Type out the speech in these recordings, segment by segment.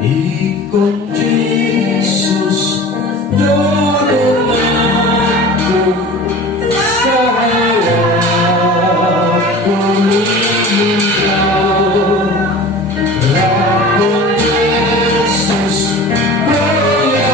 Ikut Yesus doaku, saya meninggal. Lakon Yesus yang ada, tolong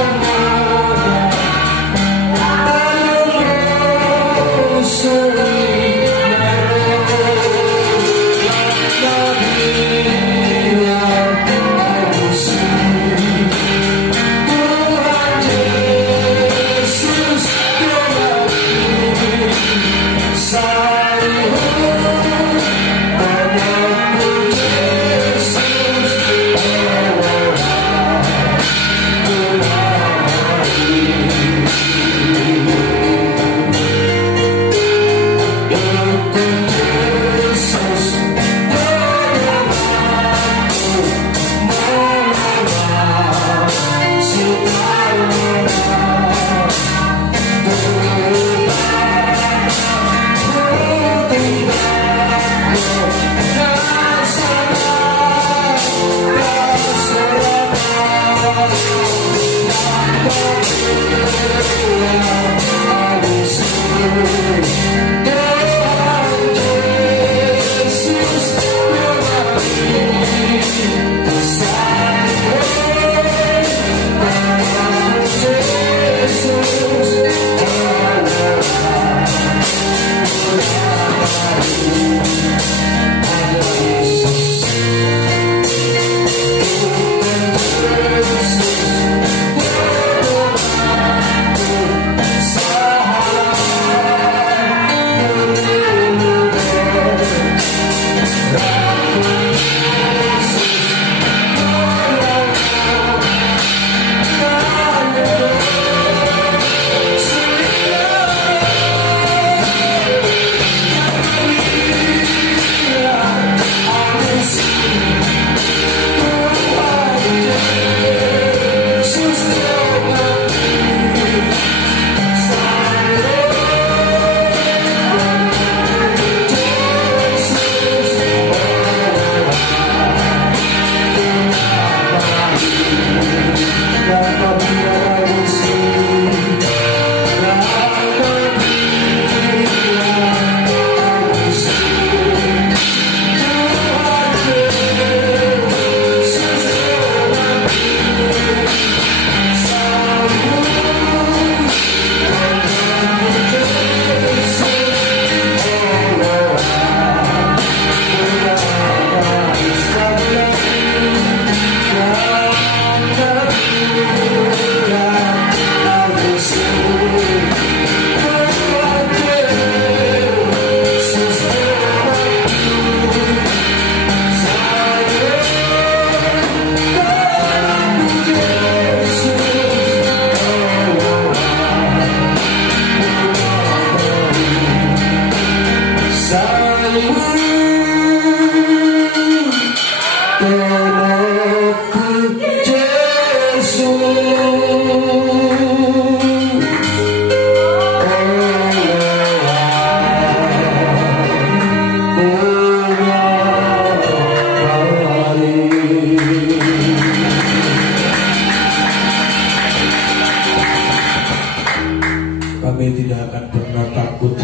Kami tidak akan pernah takut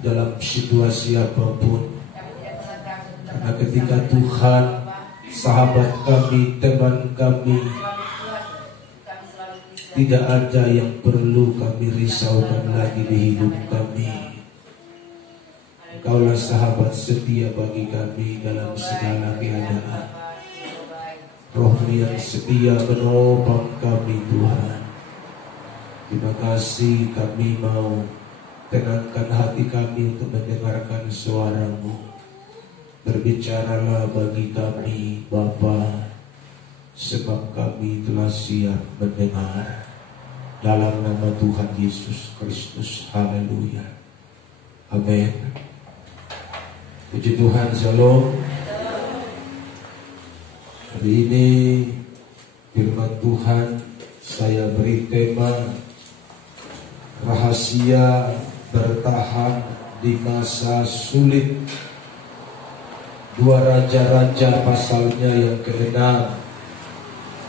dalam situasi apapun, karena ketika Tuhan, sahabat kami, teman kami, tidak ada yang perlu kami risaukan lagi di hidup kami. Engkaulah sahabat setia bagi kami dalam segala keadaan. Roh-Mu yang setia menopang kami, Tuhan. Terima kasih, kami mau tenangkan hati kami untuk mendengarkan suara-Mu. Berbicaralah bagi kami, Bapa, sebab kami telah siap mendengar. Dalam nama Tuhan Yesus Kristus, haleluya, amin. Puji Tuhan, shalom. Hari ini firman Tuhan saya beri tema rahasia bertahan di masa sulit. 2 Raja-Raja pasalnya yang ke-6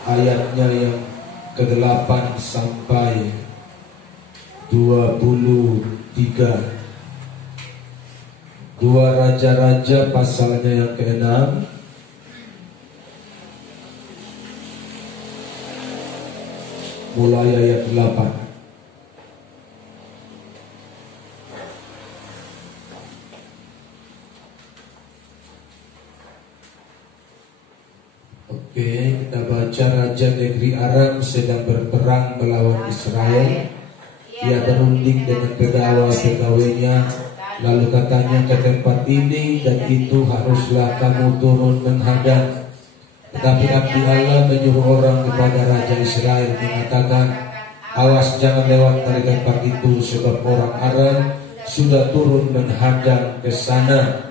ayatnya yang ke-8 sampai 23. 2 Raja-Raja pasalnya yang ke-6. Mulai ayat 8. Oke, kita baca. Raja negeri Aram sedang berperang melawan Israel. Ia berunding dengan pegawai-pegawainya, lalu katanya ke tempat ini dan itu haruslah kamu turun menghadap. Tetapi abdi Allah menyuruh orang kepada Raja Israel mengatakan, awas jangan lewat dari tempat itu, sebab orang Aram sudah turun menghadap ke sana.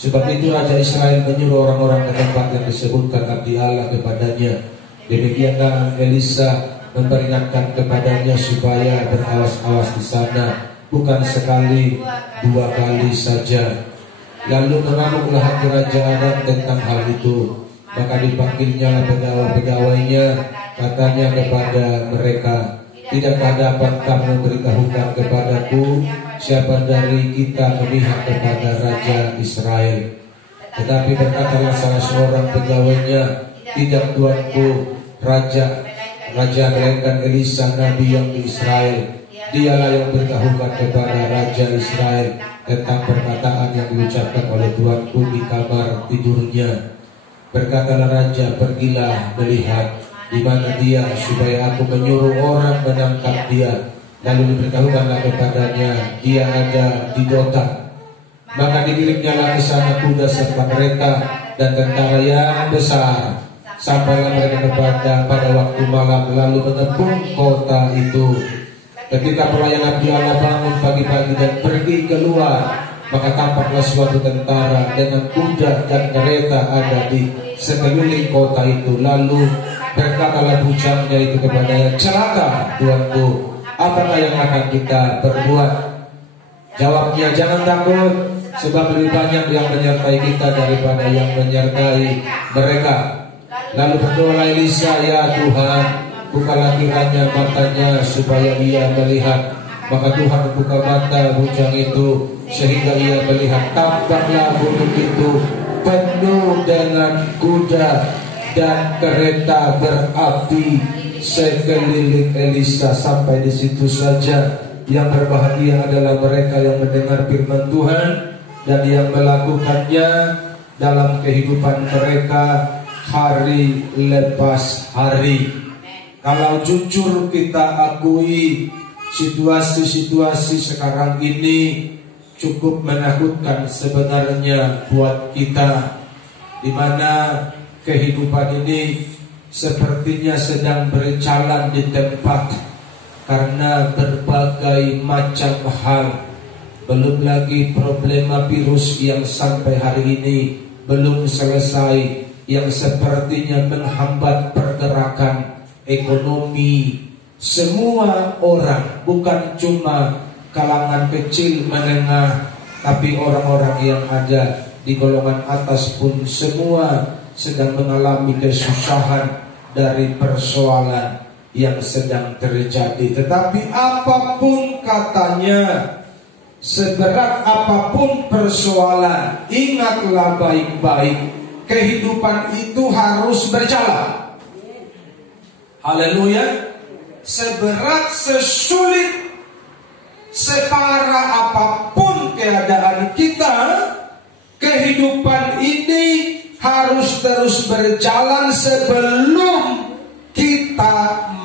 Sebab itu Raja Israel menyuruh orang-orang ke tempat yang disebutkan abdi Allah kepadanya. Demikianlah Elisa memperingatkan kepadanya supaya berawas-awas di sana, bukan sekali, 2 kali saja. Lalu mengamuklah hati Raja Aram tentang hal itu. Maka dipanggilnya pegawai-pegawainya, katanya kepada mereka, tidakkah dapat kamu beritahukan kepadaku siapa dari kita memihak kepada Raja Israel? Tetapi berkatalah salah seorang pegawainya, tidak tuanku, Raja melainkan Elisa Nabi yang di Israel. Dialah yang beritahukan kepada Raja Israel tentang perkataan yang diucapkan oleh tuanku di kamar tidurnya. Berkatalah Raja, pergilah melihat di mana dia, supaya aku menyuruh orang menangkap dia. Lalu diberitahukanlah kepadanya, dia ada di Dotan. Maka dikirimnyalah ke sana kuda serta mereka dan tentara yang besar. Sampailah mereka pada waktu malam, lalu menembung kota itu. Ketika pelayan abdi Allah bangun pagi-pagi dan pergi keluar, maka tampaklah suatu tentara dengan kuda dan kereta ada di sekeliling kota itu. Lalu berkatalah bujangnya itu kepadanya, celaka tuanku, apakah yang akan kita berbuat? Jawabnya, jangan takut, sebab lebih banyak yang menyertai kita daripada yang menyertai mereka. Lalu berdoalah Elisa, ya Tuhan, bukalah kiranya matanya supaya ia melihat. Maka Tuhan membuka mata bujang itu sehingga ia melihat. Tampaklah gunung itu penuh dengan kuda dan kereta berapi sekeliling Elisa. Sampai di situ saja. Yang berbahagia adalah mereka yang mendengar firman Tuhan dan yang melakukannya dalam kehidupan mereka hari lepas hari. Kalau jujur kita akui, situasi-situasi sekarang ini cukup menakutkan sebenarnya buat kita, di mana kehidupan ini sepertinya sedang berjalan di tempat karena berbagai macam hal. Belum lagi problema virus yang sampai hari ini belum selesai, yang sepertinya menghambat pergerakan ekonomi semua orang, bukan cuma kalangan kecil menengah, tapi orang-orang yang ada di golongan atas pun semua sedang mengalami kesusahan dari persoalan yang sedang terjadi. Tetapi apapun katanya, seberat apapun persoalan, ingatlah baik-baik, kehidupan itu harus berjalan. Haleluya. Seberat, sesulit, separah apapun keadaan kita, kehidupan ini harus terus berjalan sebelum kita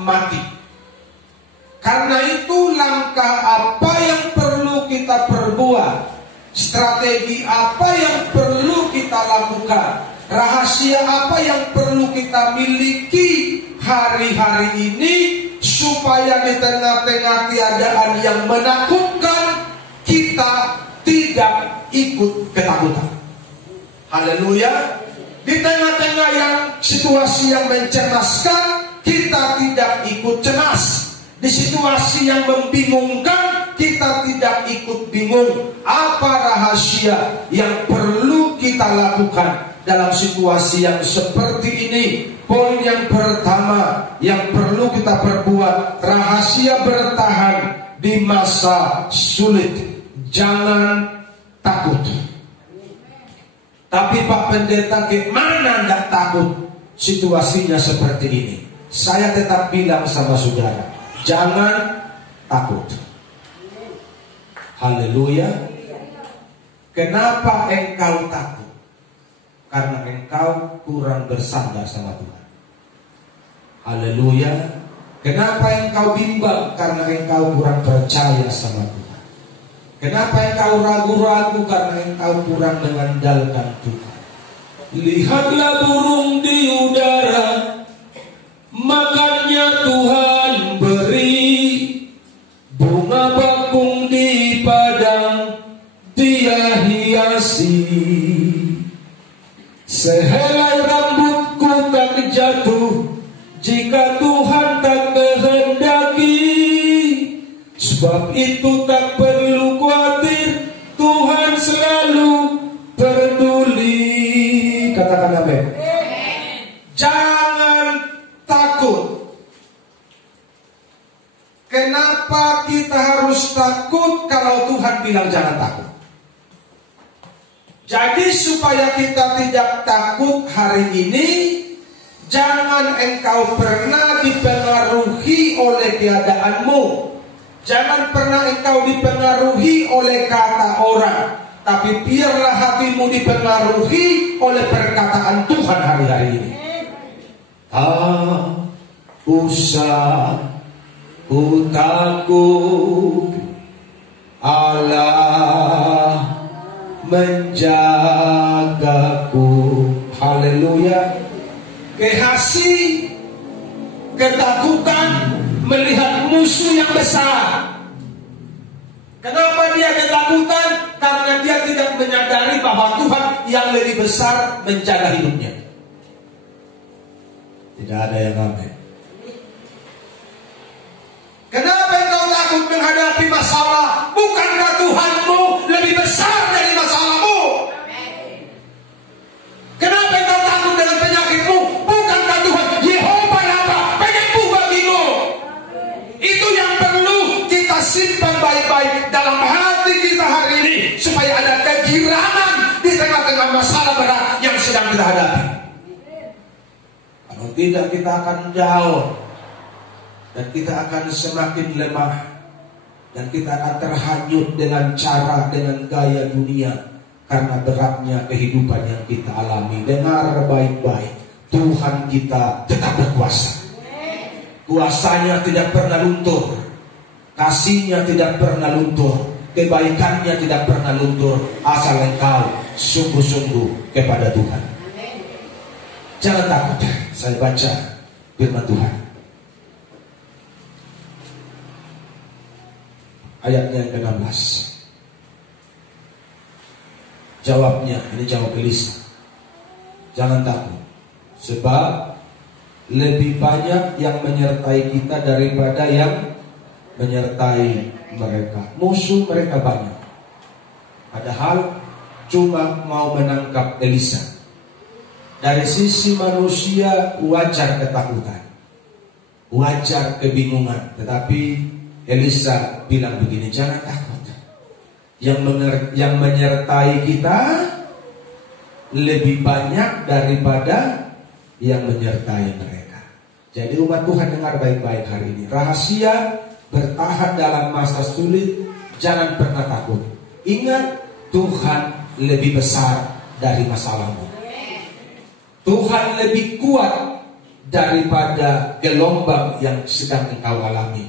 mati. Karena itu langkah apa yang perlu kita perbuat, strategi apa yang perlu kita lakukan, rahasia apa yang perlu kita miliki hari-hari ini, supaya di tengah-tengah keadaan yang menakutkan kita tidak ikut ketakutan. Haleluya. Di tengah-tengah yang situasi yang mencemaskan, kita tidak ikut cemas. Di situasi yang membingungkan, kita tidak ikut bingung. Apa rahasia yang perlu kita kita lakukan dalam situasi yang seperti ini? Poin yang pertama yang perlu kita perbuat, rahasia bertahan di masa sulit. Jangan takut. Tapi Pak Pendeta, gimana nggak takut situasinya seperti ini? Saya tetap bilang sama saudara, jangan takut. Haleluya. Kenapa engkau takut? Karena engkau kurang bersandar sama Tuhan. Haleluya. Kenapa engkau bimbang? Karena engkau kurang percaya sama Tuhan. Kenapa engkau ragu-ragu? Karena engkau kurang mengandalkan Tuhan. Lihatlah burung di udara, makannya Tuhan beri. Bunga bakung di padang, Dia hiasi. Sehelai rambutku tak jatuh jika Tuhan tak kehendaki. Sebab itu tak perlu khawatir, Tuhan selalu peduli. Katakan amin. Jangan takut. Kenapa kita harus takut kalau Tuhan bilang jangan takut? Jadi supaya kita tidak takut hari ini, jangan engkau pernah dipengaruhi oleh keadaanmu. Jangan pernah engkau dipengaruhi oleh kata orang. Tapi biarlah hatimu dipengaruhi oleh perkataan Tuhan hari-hari ini. Tak usah ku takut, Allah menjagaku. Haleluya. Kehasi, ketakutan melihat musuh yang besar. Kenapa dia ketakutan? Karena dia tidak menyadari bahwa Tuhan yang lebih besar menjaga hidupnya. Tidak ada yang amin. Kenapa engkau takut menghadapi masalah? Bukankah Tuhanmu lebih besar dari masalahmu? Kenapa engkau takut dengan penyakitmu? Bukankah Tuhan Yehova Rafa penyembuh bagimu? Itu yang perlu kita simpan baik-baik dalam hati kita hari ini, supaya ada kegirangan di tengah-tengah masalah berat yang sedang kita hadapi. Kalau tidak, kita akan jauh. Dan kita akan semakin lemah. Dan kita akan terhanyut dengan cara, dengan gaya dunia. Karena beratnya kehidupan yang kita alami. Dengar baik-baik, Tuhan kita tetap berkuasa. Kuasanya tidak pernah luntur. Kasihnya tidak pernah luntur. Kebaikannya tidak pernah luntur. Asal engkau sungguh-sungguh kepada Tuhan. Jangan takut. Saya baca firman Tuhan. Ayatnya yang ke-16. Jawabnya, ini jawab Elisa. Jangan takut. Sebab lebih banyak yang menyertai kita daripada yang menyertai mereka. Musuh mereka banyak. Padahal cuma mau menangkap Elisa. Dari sisi manusia wajar ketakutan, wajar kebingungan. Tetapi Elisa bilang begini, jangan takut. Yang menyertai kita lebih banyak daripada yang menyertai mereka. Jadi umat Tuhan, dengar baik-baik hari ini. Rahasia bertahan dalam masa sulit, jangan pernah takut. Ingat, Tuhan lebih besar dari masalahmu. Tuhan lebih kuat daripada gelombang yang sedang engkau alami.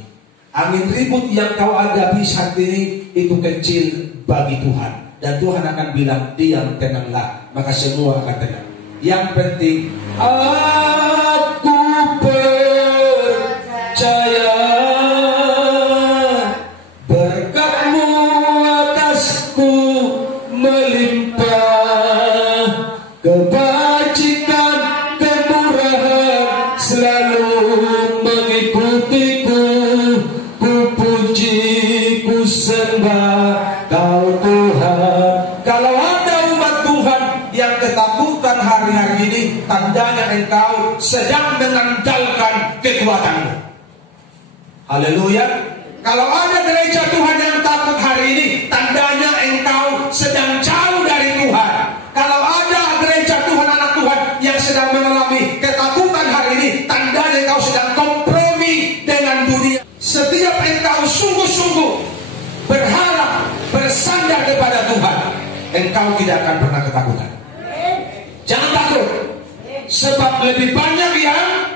Angin ribut yang kau hadapi saat ini itu kecil bagi Tuhan. Dan Tuhan akan bilang, diam, tenanglah. Maka semua akan tenang. Yang penting, aku percaya berkat-Mu atasku melimpah. Kebajikan, kemurahan selalu mengikutiku. Ku puji, ku sembah Kau Tuhan. Kalau ada umat Tuhan hari-hari ini, tandanya engkau sedang mengandalkan kekuatanmu. Haleluya. Kalau ada gereja Tuhan yang takut hari ini, tandanya engkau sedang jauh dari Tuhan. Kalau ada gereja Tuhan, anak Tuhan yang sedang mengalami ketakutan hari ini, tandanya engkau sedang kompromi dengan dunia. Setiap engkau sungguh-sungguh berharap, bersandar kepada Tuhan, engkau tidak akan pernah ketakutan. Jangan takut, sebab lebih banyak yang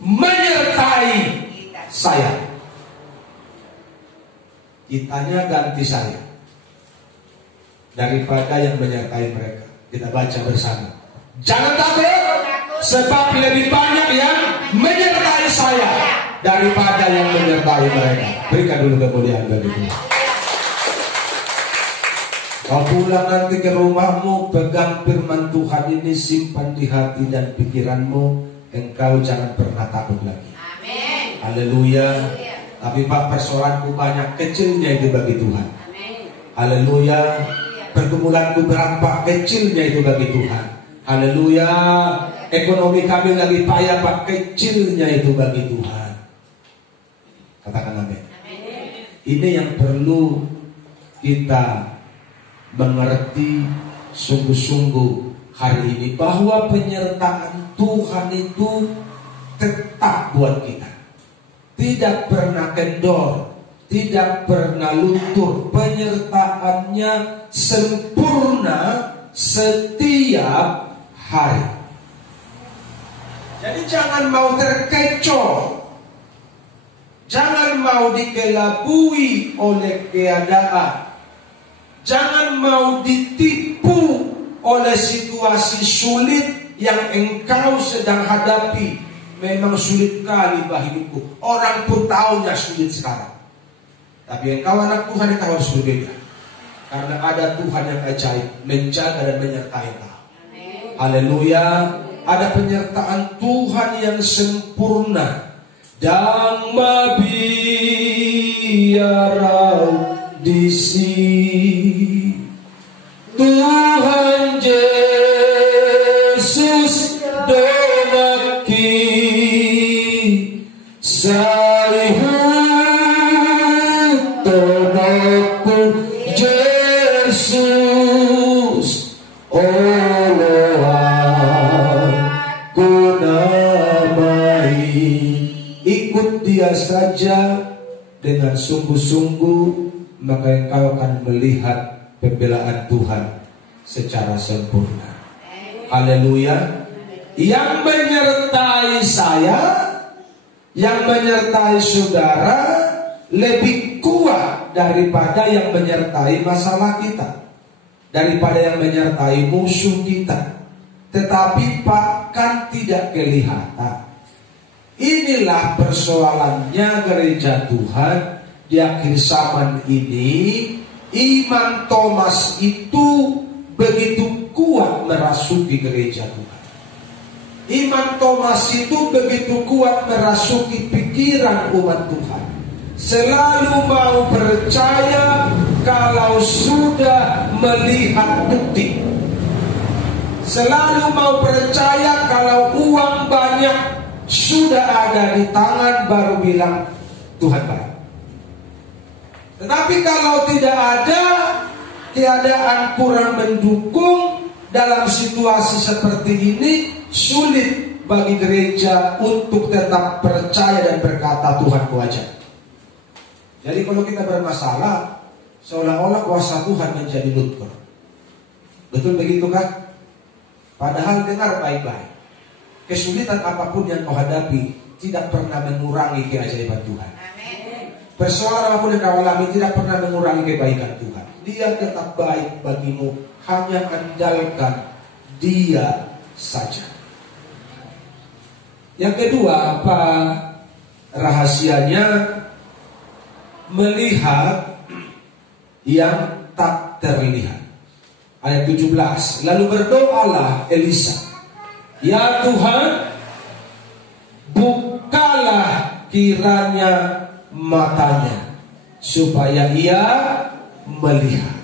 menyertai saya. Kitanya ganti saya daripada yang menyertai mereka. Kita baca bersama. Jangan takut, sebab lebih banyak yang menyertai saya daripada yang menyertai mereka. Berikan dulu kemuliaan bagi Tuhan. Kau pulang nanti ke rumahmu, pegang firman Tuhan ini, simpan di hati dan pikiranmu. Engkau jangan pernah takut lagi. Amin. Haleluya. Tapi Pak, persoalanku banyak, kecilnya itu bagi Tuhan. Haleluya. Pergumulanku berat Pak, kecilnya itu bagi Tuhan. Haleluya. Ekonomi kami lagi payah Pak, kecilnya itu bagi Tuhan. Katakan amin. Ini yang perlu kita mengerti sungguh-sungguh hari ini, bahwa penyertaan Tuhan itu tetap buat kita. Tidak pernah kendor, tidak pernah luntur. Penyertaannya sempurna setiap hari. Jadi jangan mau terkecoh, jangan mau dikelabui oleh keadaan, jangan mau ditipu oleh situasi sulit yang engkau sedang hadapi. Memang sulit kali hidupku. Orang pun tahunya sulit sekarang. Tapi engkau anak Tuhan, engkau harus berbeda. Karena ada Tuhan yang ajaib, menjaga dan menyertai engkau. Haleluya. Ada penyertaan Tuhan yang sempurna. Dan mabiarau di sini Tuhan Yesus donaki saihu tonaku Yesus aku namai. Ikut dia saja dengan sungguh-sungguh, maka engkau akan melihat pembelaan Tuhan secara sempurna. Haleluya. Yang menyertai saya, yang menyertai saudara lebih kuat daripada yang menyertai masalah kita, daripada yang menyertai musuh kita. Tetapi bahkan tidak kelihatan. Inilah persoalannya gereja Tuhan di akhir zaman ini. Iman Thomas itu begitu kuat merasuki gereja Tuhan. Iman Thomas itu begitu kuat merasuki pikiran umat Tuhan. Selalu mau percaya kalau sudah melihat bukti. Selalu mau percaya kalau uang banyak sudah ada di tangan baru bilang Tuhan baik. Tetapi kalau tidak ada, keadaan kurang mendukung dalam situasi seperti ini, sulit bagi gereja untuk tetap percaya dan berkata Tuhan kuajar. Jadi kalau kita bermasalah, seolah-olah kuasa Tuhan menjadi luntur. Betul begitu kan? Padahal dengar baik-baik. Kesulitan apapun yang kau hadapi tidak pernah mengurangi keajaiban Tuhan. Persoalan apapun yang kau alami tidak pernah mengurangi kebaikan Tuhan. Dia tetap baik bagimu. Hanya andalkan Dia saja. Yang kedua, apa rahasianya? Melihat yang tak terlihat. Ayat 17. Lalu berdoalah Elisa, ya Tuhan, bukalah kiranya matanya supaya ia melihat.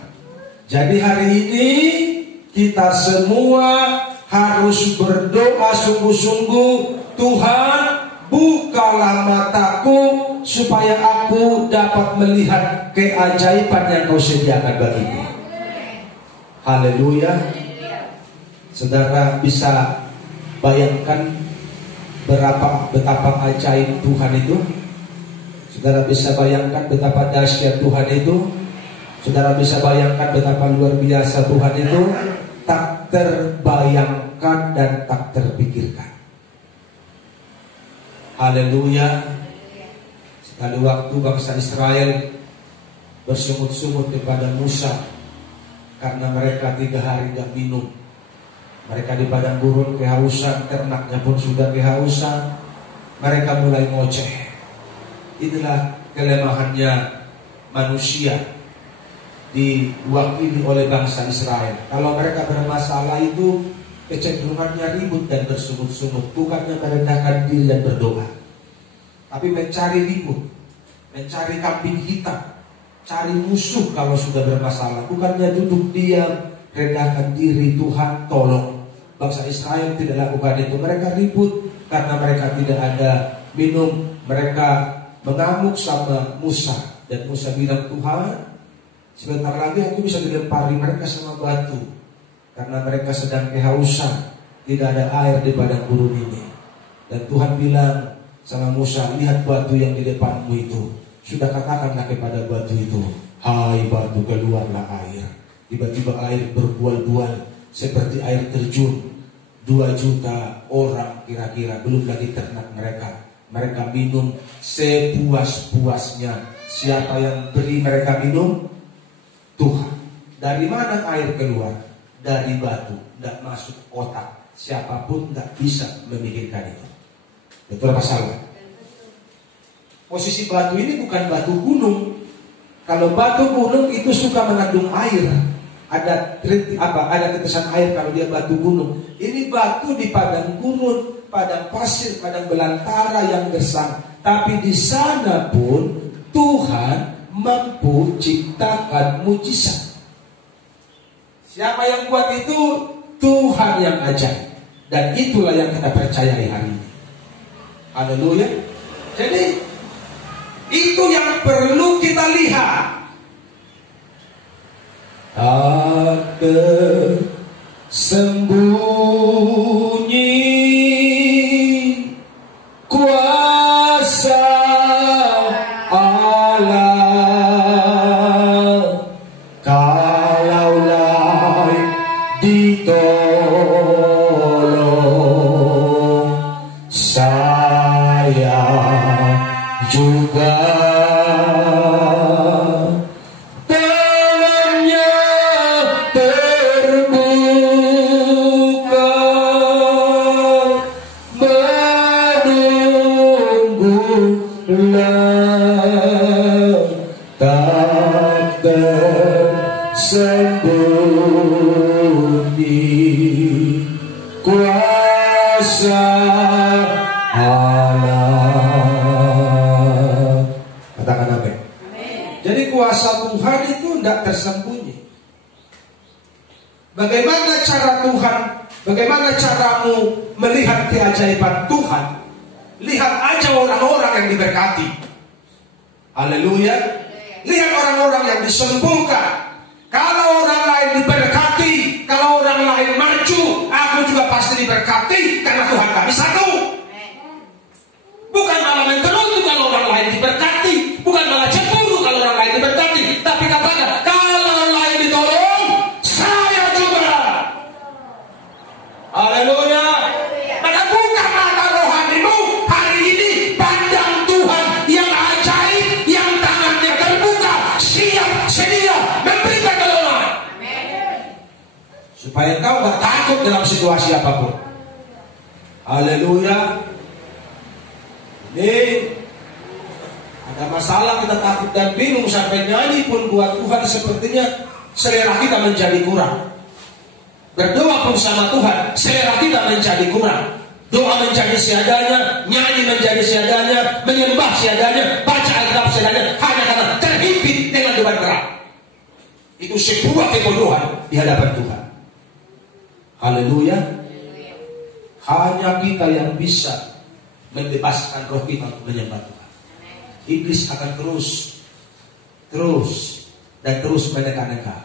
Jadi hari ini kita semua harus berdoa sungguh-sungguh, Tuhan bukalah mataku supaya aku dapat melihat keajaiban yang Kau sediakan bagiku. Haleluya. Saudara bisa bayangkan betapa ajaib Tuhan itu? Saudara bisa bayangkan betapa dahsyat Tuhan itu? Saudara bisa bayangkan betapa luar biasa Tuhan itu? Tak terbayangkan dan tak terpikirkan. Haleluya. Sekali waktu bangsa Israel bersungut-sungut kepada Musa karena mereka 3 hari tidak minum. Mereka di padang gurun kehausan, ternaknya pun sudah kehausan. Mereka mulai ngoceh. Inilah kelemahannya manusia diwakili oleh bangsa Israel. Kalau mereka bermasalah itu kecenderungannya ribut dan bersungut-sungut, bukannya merendahkan diri dan berdoa, tapi mencari ribut, mencari kambing hitam, cari musuh kalau sudah bermasalah. Bukannya duduk diam, rendahkan diri, Tuhan tolong. Bangsa Israel tidak lakukan itu. Mereka ribut karena mereka tidak ada minum. Mereka mengamuk sama Musa, dan Musa bilang, Tuhan, sebentar lagi aku bisa dilempari mereka sama batu karena mereka sedang kehausan, tidak ada air di padang gurun ini. Dan Tuhan bilang sama Musa, lihat batu yang di depanmu itu. Sudah katakanlah kepada batu itu, hai batu, keluarlah air. Tiba-tiba air berbual-bual seperti air terjun. 2 juta orang kira-kira, belum lagi ternak mereka. Mereka minum sepuas-puasnya. Siapa yang beri mereka minum? Tuhan. Dari mana air keluar? Dari batu. Tidak masuk otak. Siapapun tidak bisa memikirkan itu. Betul apa salah? Posisi batu ini bukan batu gunung. Kalau batu gunung itu suka mengandung air. Ada tetesan air kalau dia batu gunung. Ini batu di padang gurun, padang pasir, padang belantara yang gersang. Tapi di sana pun Tuhan mampu ciptakan mujizat. Siapa yang buat itu? Tuhan yang ajaib. Dan itulah yang kita percayai hari ini. Haleluya. Jadi itu yang perlu kita lihat. Tak tersembunyi kuasa Allah, kalaulah ditolong, saya juga sembunyi kuasa Allah. Katakan amin. Jadi kuasa Tuhan itu tidak tersembunyi. Bagaimana cara Tuhan? Bagaimana caramu melihat keajaiban Tuhan? Lihat aja orang-orang yang diberkati. Haleluya. Lihat orang-orang yang disembuhkan. Kalau orang lain diberkati, kalau orang lain maju, aku juga pasti diberkati karena Tuhan kami satu. Bukan malah mengerutu kalau orang lain diberkati, bukan malah cemburu kalau orang lain diberkati, tapi katakan kalau orang lain ditolong, saya juga. Haleluya. Maka buka mata rohanimu hari ini, pandang Tuhan yang ajaib, yang tangannya terbuka, siap sedia memberi pertolongan. Supaya kau gak takut dalam situasi apapun. Haleluya. Ini ada masalah, kita takut dan bingung, sampai nyanyi pun buat Tuhan sepertinya selera kita menjadi kurang. Berdoa pun sama Tuhan, selera kita menjadi kurang. Doa menjadi seadanya, nyanyi menjadi seadanya, menyembah seadanya, baca Alkitab seadanya, hanya karena terhimpit dengan beban berat. Itu sebuah kebodohan di hadapan Tuhan. Haleluya. Hanya kita yang bisa membebaskan roh kita untuk menyembah Tuhan. Iblis akan terus menekan engkau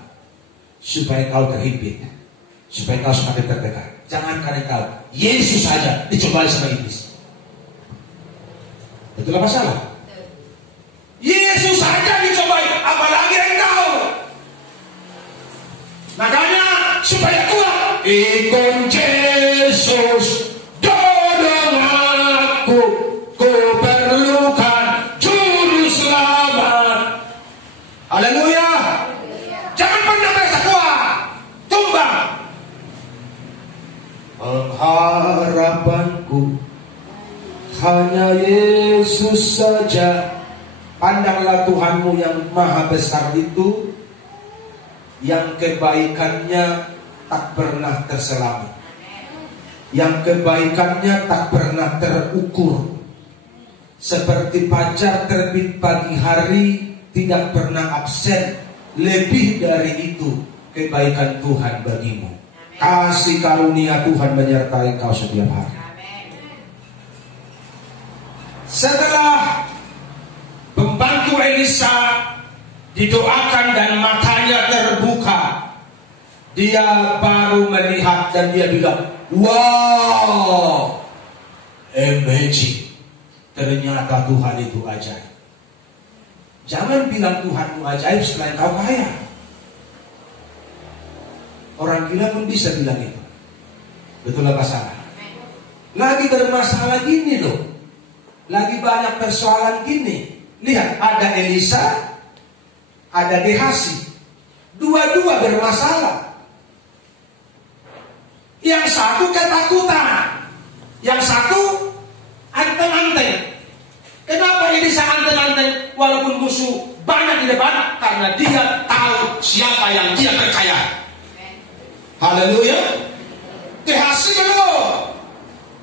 supaya kau terhimpit, supaya kau semakin tertekan. Jangankan engkau, Yesus saja dicobai sama iblis. Betul apa salah? Yesus saja dicobai, apalagi engkau. Makanya supaya kuat, ikut Yesus, tolong aku, ku perlukan juru selamat. Haleluya. Jangan pernah merasa kuat, tumbang. Pengharapanku hanya Yesus saja. Pandanglah Tuhanmu yang maha besar itu, yang kebaikannya tak pernah terselami, yang kebaikannya tak pernah terukur. Seperti fajar terbit pagi hari, tidak pernah absen. Lebih dari itu kebaikan Tuhan bagimu. Kasih karunia Tuhan menyertai kau setiap hari. Setelah pembantu Elisa didoakan dan matanya terbuka, dia baru melihat dan dia bilang, wow, magic. Ternyata Tuhan itu ajaib. Jangan bilang Tuhanmu ajaib setelah kau kaya. Orang gila pun bisa bilang itu. Betul apa salah? Lagi bermasalah gini loh, lagi banyak persoalan gini. Lihat, ada Elisa, ada Gehasi, dua-dua bermasalah. Yang satu ketakutan, yang satu anteng-anteng. Kenapa Elisa anteng-anteng walaupun musuh banyak di depan? Karena dia tahu siapa yang dia percaya. Haleluya. Gehasi belum.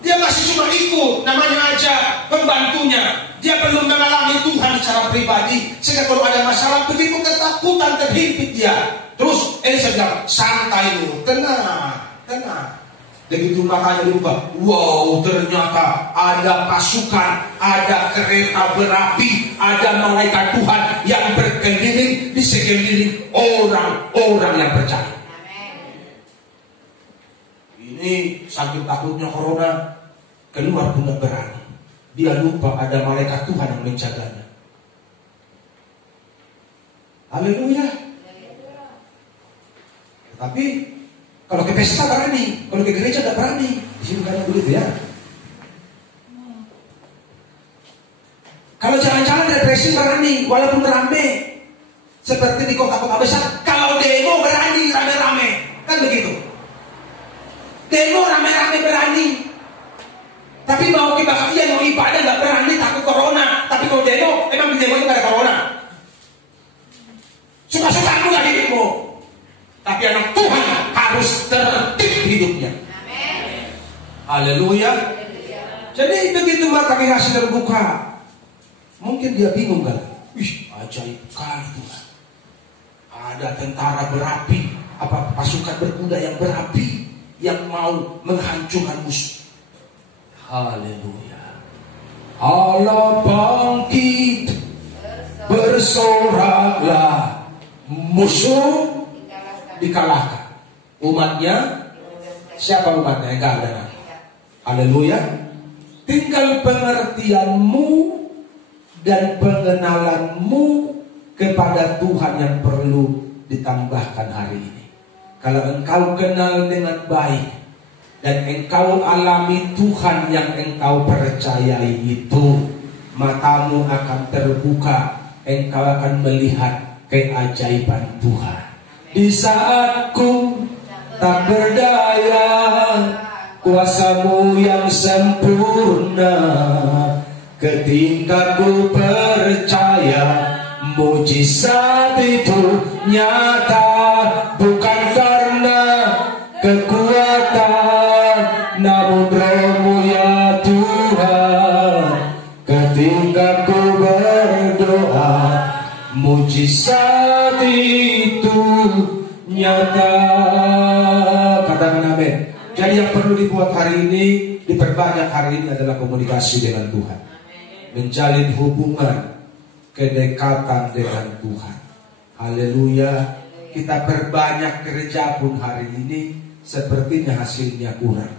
Dia masih cuma ikut, namanya aja pembantunya. Dia belum mengalami Tuhan secara pribadi. Sehingga kalau ada masalah begitu ketakutan, terhimpit dia. Terus Elisa bilang, santai dulu, tenang. Begitu matanya dibuka, wow, ternyata ada pasukan, ada kereta berapi, ada malaikat Tuhan yang berkeliling di sekeliling orang-orang yang percaya. Ini saking takutnya corona, keluar pun gak berani. Dia lupa ada malaikat Tuhan yang menjaganya. Haleluya. Tapi kalau ke pesta berani, kalau ke gereja gak berani. Di sini kan begitu ya. Kalau jalan-jalan depresi berani, walaupun rame. Seperti di kota-kota besar, kalau demo berani rame-rame, kan begitu. Demo rame-rame berani. Tapi mau kebaktian, mau ibadah gak berani, takut corona. Tapi kalau demo, emang di demo itu gak ada corona. Suka-suka aku gak di demo. Tapi anak Tuhan harus tertib hidupnya. Amin. Haleluya. Jadi begitu mata Gehasi terbuka, mungkin dia bingung kan? Wih, ajaib kali Tuhan. Ada tentara berapi, apa pasukan berkuda yang berapi, yang mau menghancurkan musuh. Haleluya. Allah bangkit, bersoraklah, musuh dikalahkan. Umatnya, siapa umatnya? Enggak ada. Haleluya. Tinggal pengertianmu dan pengenalanmu kepada Tuhan yang perlu ditambahkan hari ini. Kalau engkau kenal dengan baik dan engkau alami Tuhan yang engkau percayai itu, matamu akan terbuka, engkau akan melihat keajaiban Tuhan. Di saat ku tak berdaya, kuasa-Mu yang sempurna, ketika ku percaya, mujizat itu nyata. Bukan karena kekuatan, namun Roh-Mu ya Tuhan. Ketika ku berdoa, mujizat itu nyata. Katakan amin. Jadi yang perlu dibuat hari ini, diperbanyak hari ini adalah komunikasi dengan Tuhan. Menjalin hubungan, kedekatan dengan Tuhan. Haleluya. Kita perbanyak kerja pun hari ini, sepertinya hasilnya kurang.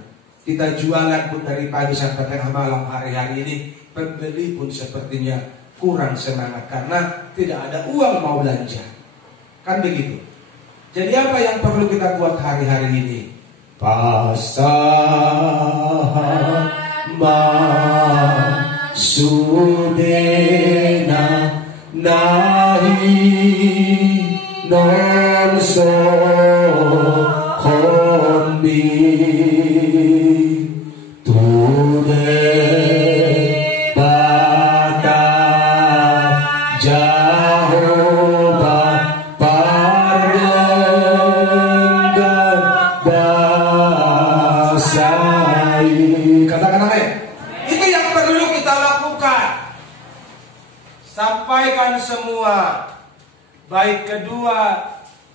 Kita jualan pun dari pagi sampai tengah malam hari-hari ini, pembeli pun sepertinya kurang semangat karena tidak ada uang mau belanja. Kan begitu. Jadi apa yang perlu kita buat hari-hari ini? Pasahmasudena nahi non so khombi tude pada Jehovah pardenggan basai. Katakan amin. Itu yang perlu kita lakukan. Sampaikan semua. Bait kedua,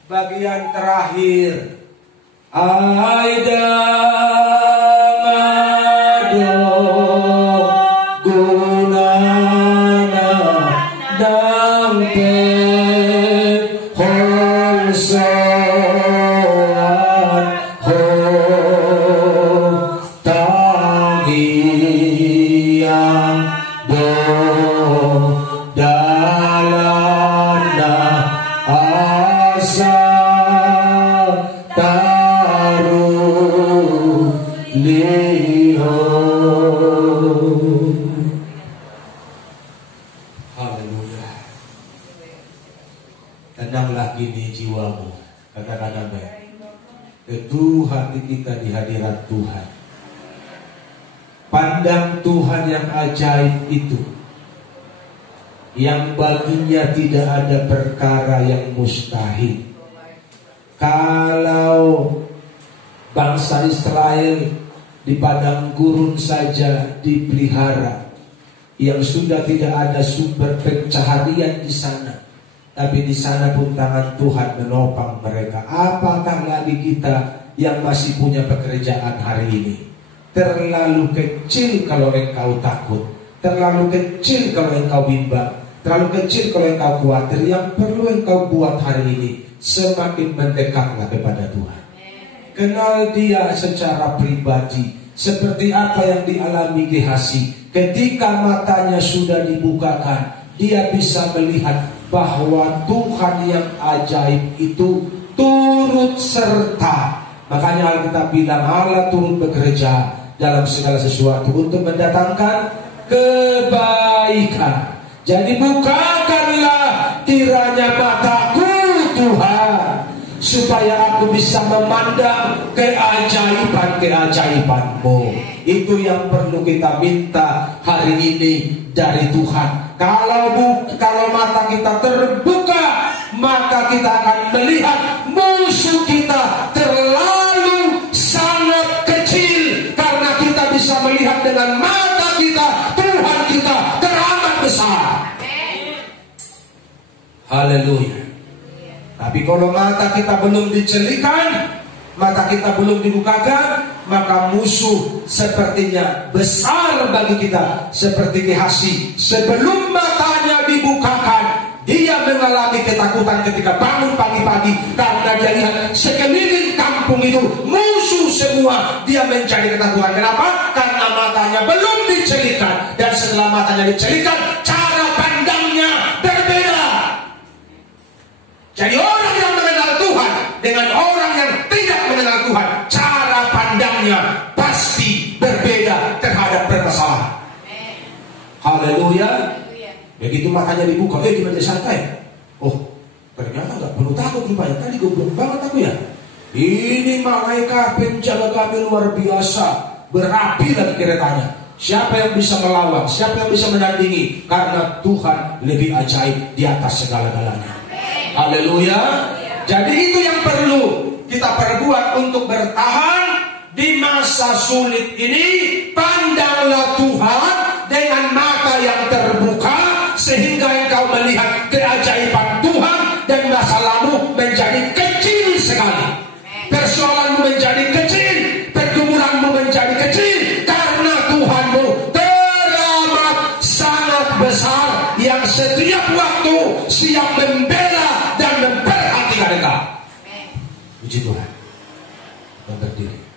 bagian terakhir. Aida ngado gunana dampe holsoan ho tangiang do dalana asa taru liho. Haleluya. Tenanglah kini jiwamu. Katakan amin. Teduh hati kita di hadirat Tuhan. Pandang Tuhan yang ajaib itu, yang baginya tidak ada perkara yang mustahil. Kalau bangsa Israel di padang gurun saja dipelihara, yang sudah tidak ada sumber pencaharian di sana, tapi di sana pun tangan Tuhan menopang mereka. Apakah lagi kita yang masih punya pekerjaan hari ini? Terlalu kecil kalau engkau takut, terlalu kecil kalau engkau bimbang, terlalu kecil kalau engkau khawatir. Yang perlu engkau buat hari ini, semakin mendekatlah kepada Tuhan. Kenal dia secara pribadi. Seperti apa yang dialami Gehazi. Ketika matanya sudah dibukakan, dia bisa melihat bahwa Tuhan yang ajaib itu turut serta. Makanya Alkitab bilang Allah turut bekerja dalam segala sesuatu untuk mendatangkan kebaikan. Jadi bukakanlah kiranya mataku Tuhan, supaya aku bisa memandang keajaiban-keajaiban-Mu. Itu yang perlu kita minta hari ini dari Tuhan. Kalau mata kita terbuka, maka kita akan melihat musuh kita terlalu sangat kecil. Karena kita bisa melihat dengan mata kita Tuhan kita teramat besar. Haleluya. Tapi kalau mata kita belum dicelikan, mata kita belum dibukakan, maka musuh sepertinya besar bagi kita. Seperti Gehazi, sebelum matanya dibukakan, dia mengalami ketakutan ketika bangun pagi-pagi, karena dia lihat sekeliling kampung itu musuh semua. Dia menjadi ketakutan. Kenapa? Karena matanya belum dicelikan. Dan setelah matanya dicelikan, cara pandangnya berbeda. Jadi orang yang mengenal Tuhan dengan orang yang tidak mengenal Tuhan, cara pandangnya pasti berbeda terhadap permasalahan. Haleluya. Begitu matanya dibuka, gimana santai? Oh, ternyata nggak perlu takut rupanya. Tadi goblok banget aku ya. Ini malaikat penjaga kami luar biasa, berapi lagi keretanya. Siapa yang bisa melawan? Siapa yang bisa menandingi? Karena Tuhan lebih ajaib di atas segala-galanya. Haleluya. Jadi itu yang perlu kita perbuat untuk bertahan di masa sulit ini. Pandanglah Tuhan dengan mata yang terbuka, sehingga engkau melihat keajaiban Tuhan dan masalahmu menjadi kecil sekali. Persoalanmu menjadi kecil, yang setiap waktu siap membela dan memberkati mereka. Puji Tuhan. Kita berdiri.